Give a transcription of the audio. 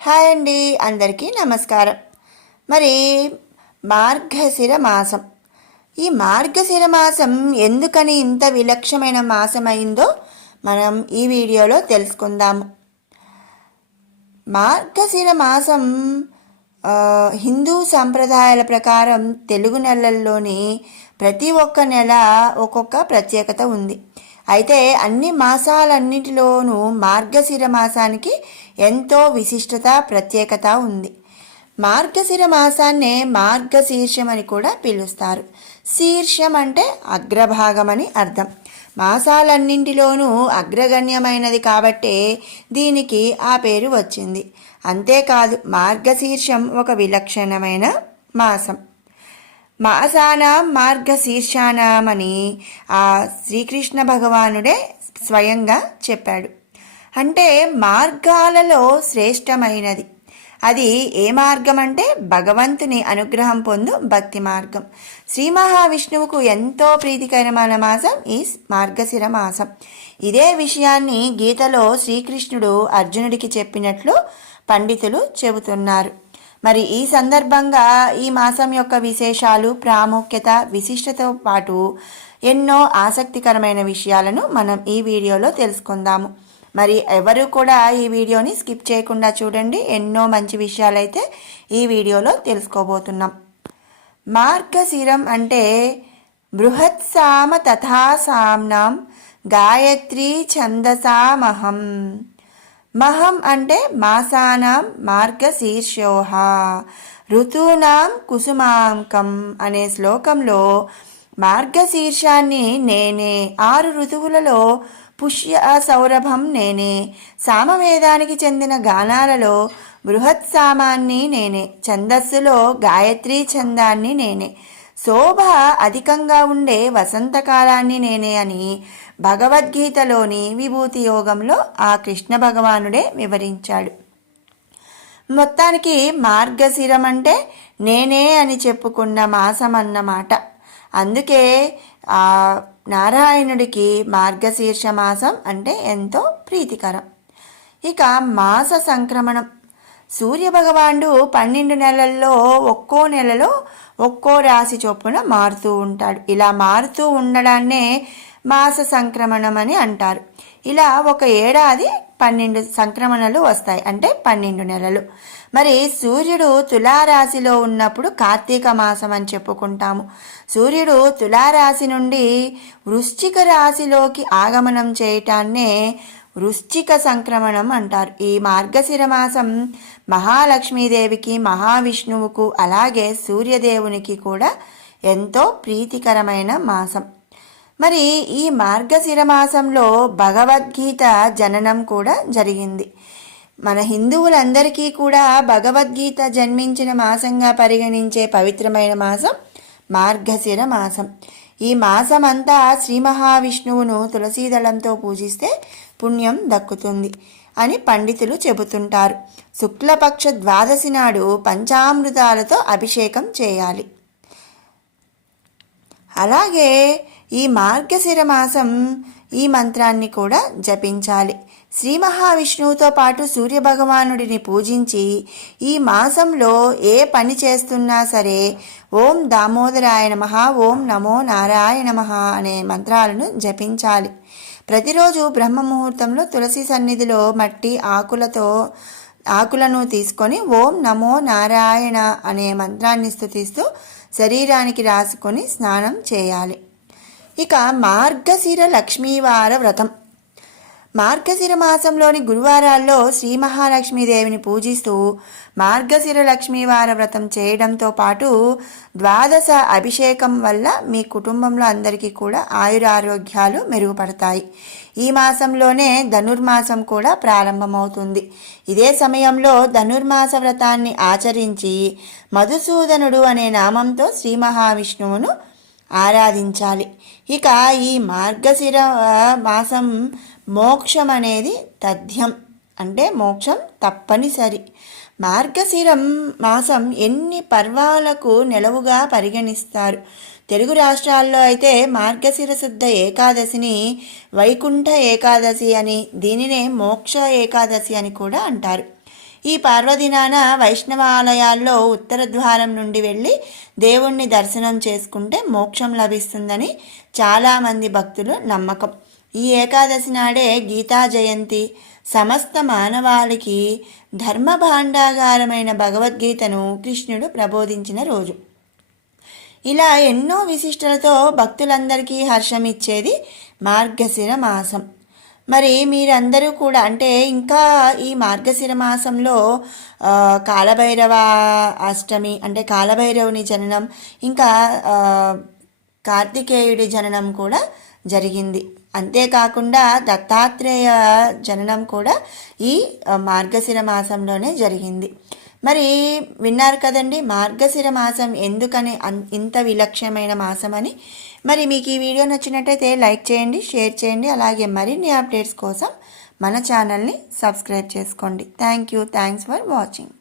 Hi అండి, అందరికీ నమస్కారం. మరి మార్గశిర మాసం, ఈ మార్గశిర మాసం ఎందుకని ఇంత విలక్షణమైన మాసమైందో మనం ఈ వీడియోలో తెలుసుకుందాము. మార్గశిర మాసం హిందూ సంప్రదాయాల ప్రకారం తెలుగు నెలల్లోని ప్రతి ఒక్క నెల ఒక్కొక్క ప్రత్యేకత ఉంది. అయితే అన్ని మాసాలన్నిటిలోనూ మార్గశిర మాసానికి ఎంతో విశిష్టత, ప్రత్యేకత ఉంది. మార్గశిర మాసాన్నే మార్గశీర్షం అని కూడా పిలుస్తారు. శీర్షం అంటే అగ్రభాగమని అర్థం. మాసాలన్నింటిలోనూ అగ్రగణ్యమైనది కాబట్టే దీనికి ఆ పేరు వచ్చింది. అంతేకాదు, మార్గశీర్షం ఒక విలక్షణమైన మాసం. మాసానాం మార్గశీర్షానామని ఆ శ్రీకృష్ణ భగవానుడే స్వయంగా చెప్పాడు. అంటే మార్గాలలో శ్రేష్టమైనది. అది ఏ మార్గం అంటే భగవంతుని అనుగ్రహం పొందు భక్తి మార్గం. శ్రీ మహావిష్ణువుకు ఎంతో ప్రీతికరమైన మాసం ఈ మార్గశిర మాసం. ఇదే విషయాన్ని గీతలో శ్రీకృష్ణుడు అర్జునుడికి చెప్పినట్లు పండితులు చెబుతున్నారు. మరి ఈ సందర్భంగా ఈ మాసం యొక్క విశేషాలు, ప్రాముఖ్యత, విశిష్టతతో పాటు ఎన్నో ఆసక్తికరమైన విషయాలను మనం ఈ వీడియోలో తెలుసుకుందాము. మరి ఎవరు కూడా ఈ వీడియోని స్కిప్ చేయకుండా చూడండి. ఎన్నో మంచి విషయాలైతే ఈ వీడియోలో తెలుసుకోబోతున్నాం. మార్గశిరం అంటే బృహత్సామ తథా సామ్నాం గాయత్రీ ఛందసామహం. మహం అంటే మాసానాం మార్గశీర్షోహ ఋతూనాం కుసుమాంకం అనే శ్లోకంలో మార్గశీర్షాన్ని నేనే, 6 ఋతువులలో పుష్య సౌరభం నేనే, సామవేదానికి చెందిన గానాలలో బృహత్సామాన్ని నేనే, ఛందస్సులో గాయత్రీ ఛందాన్ని నేనే, శోభ అధికంగా ఉండే వసంతకాలాన్ని నేనే అని భగవద్గీతలోని విభూతి యోగంలో ఆ కృష్ణ భగవానుడే వివరించాడు. మొత్తానికి మార్గశిరం అంటే నేనే అని చెప్పుకున్న మాసం అన్నమాట. అందుకే ఆ నారాయణుడికి మార్గశీర్ష మాసం అంటే ఎంతో ప్రీతికరం. ఇక మాస సంక్రమణం. సూర్యభగవానుడు 12 నెలల్లో ఒక్కో నెలలో ఒక్కో రాశి చొప్పున మారుతూ ఉంటాడు. ఇలా మారుతూ ఉండడాన్నే మాస సంక్రమణం అని అంటారు. ఇలా ఒక ఏడాది 12 సంక్రమణలు వస్తాయి, అంటే 12 నెలలు. మరి సూర్యుడు తులారాశిలో ఉన్నప్పుడు కార్తీక మాసం అని చెప్పుకుంటాము. సూర్యుడు తులారాశి నుండి వృశ్చిక రాశిలోకి ఆగమనం చేయటాన్నే వృశ్చిక సంక్రమణం అంటారు. ఈ మార్గశిర మాసం మహాలక్ష్మీదేవికి, మహావిష్ణువుకు, అలాగే సూర్యదేవునికి కూడా ఎంతో ప్రీతికరమైన మాసం. మరి ఈ మార్గశిర మాసంలో భగవద్గీత జననం కూడా జరిగింది. మన హిందువులందరికీ కూడా భగవద్గీత జన్మించిన మాసంగా పరిగణించే పవిత్రమైన మాసం మార్గశిర మాసం. ఈ మాసమంతా శ్రీ మహావిష్ణువును తులసీదళంతో పూజిస్తే పుణ్యం దక్కుతుంది అని పండితులు చెబుతుంటారు. శుక్లపక్ష ద్వాదశి నాడు పంచామృతాలతో అభిషేకం చేయాలి. అలాగే ఈ మార్గశిర మాసం ఈ మంత్రాన్ని కూడా జపించాలి. శ్రీ మహావిష్ణువుతో పాటు సూర్యభగవానుడిని పూజించి ఈ మాసంలో ఏ పని చేస్తున్నా సరే ఓం దామోదరాయ నమః, ఓం నమో నారాయణ నమః అనే మంత్రాలను జపించాలి. ప్రతిరోజు బ్రహ్మ ముహూర్తంలో తులసి సన్నిధిలో మట్టి ఆకులను తీసుకొని ఓం నమో నారాయణ అనే మంత్రాన్ని స్తుతిస్తూ శరీరానికి రాసుకొని స్నానం చేయాలి. ఇక మార్గశిర లక్ష్మీవార వ్రతం. మార్గశిర మాసంలోని గురువారాల్లో శ్రీ మహాలక్ష్మీదేవిని పూజిస్తూ మార్గశిర లక్ష్మీవార వ్రతం చేయడంతో పాటు ద్వాదశ అభిషేకం వల్ల మీ కుటుంబంలో అందరికీ కూడా ఆయురారోగ్యాలు మెరుగుపడతాయి. ఈ మాసంలోనే ధనుర్మాసం కూడా ప్రారంభమవుతుంది. ఇదే సమయంలో ధనుర్మాస వ్రతాన్ని ఆచరించి మధుసూదనుడు అనే నామంతో శ్రీ మహావిష్ణువును ఆరాధించాలి. ఇక ఈ మార్గశిర మాసం మోక్షం అనేది తథ్యం, అంటే మోక్షం తప్పనిసరి. మార్గశిరం మాసం ఎన్ని పర్వాలకు నెలవుగా పరిగణిస్తారు. తెలుగు రాష్ట్రాల్లో అయితే మార్గశిర శుద్ధ ఏకాదశిని వైకుంఠ ఏకాదశి అని, దీనినే మోక్ష ఏకాదశి అని కూడా అంటారు. ఈ పర్వదినాన వైష్ణవ ఆలయాల్లో ఉత్తర ద్వారం నుండి వెళ్ళి దేవుణ్ణి దర్శనం చేసుకుంటే మోక్షం లభిస్తుందని చాలామంది భక్తులు నమ్మకం. ఈ ఏకాదశి నాడే గీతా జయంతి, సమస్త మానవాళికి ధర్మ భాండాగారమైన భగవద్గీతను కృష్ణుడు ప్రబోధించిన రోజు. ఇలా ఎన్నో విశిష్టలతో భక్తులందరికీ హర్షమిచ్చేది మార్గశిర మాసం. మరి మీరందరూ కూడా అంటే ఇంకా ఈ మార్గశిర మాసంలో కాలభైరవ అష్టమి అంటే కాలభైరవుని జననం, ఇంకా కార్తికేయుడి జననం కూడా జరిగింది. అంతేకాకుండా దత్తాత్రేయ జననం కూడా ఈ మార్గశిర మాసంలోనే జరిగింది. మరి విన్నారు కదండి మార్గశిర మాసం ఎందుకని ఇంత విలక్షణమైన మాసం అని. మరి మీకు ఈ వీడియో నచ్చినట్టయితే లైక్ చేయండి, షేర్ చేయండి. అలాగే మరిన్ని అప్డేట్స్ కోసం మన ఛానల్ని సబ్స్క్రైబ్ చేసుకోండి. Thanks for watching.